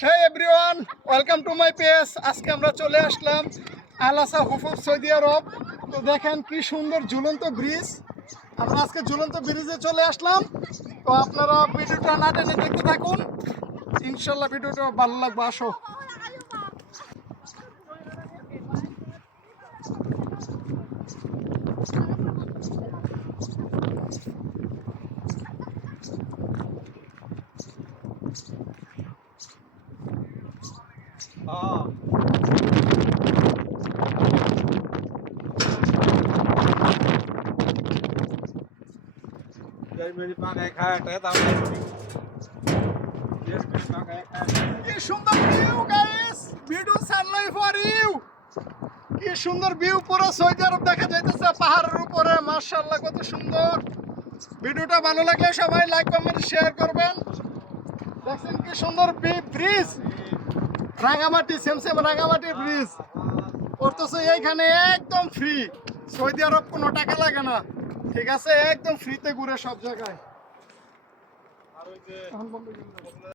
Hey everyone, welcome to my page. আজকে আমরা চলে আসলাম আল আসা হুফুফ সৌদি আরব। তো দেখেন কি সুন্দর ঝুলন্ত ব্রিজ। আমরা আজকে ঝুলন্ত ব্রিজে চলে আসলাম। তো আপনারা ভিডিওটা না টেনে দেখতে থাকুন, ইনশাল্লাহ ভিডিওটা ভালো লাগবে। আসো। मेरी पान एक है কি সুন্দর ভিউ গাইস, ভিডিও সানলাই ফর ইউ। কি সুন্দর ভিউ, পুরো সৌদি আরব দেখা যাইতেছে পাহাড়ের উপরে। মাশাআল্লাহ কত সুন্দর। ভিডিওটা ভালো লাগলে সবাই লাইক কমেন্ট শেয়ার করবেন। দেখছেন কি সুন্দর bridge, Rangamati same same Rangamati bridge করতেছে এইখানে একদম ফ্রি। সৌদি আরব কোনো টাকা লাগে না, ঠিক আছে, একদম ফ্রিতে ঘুরে সব জায়গায়।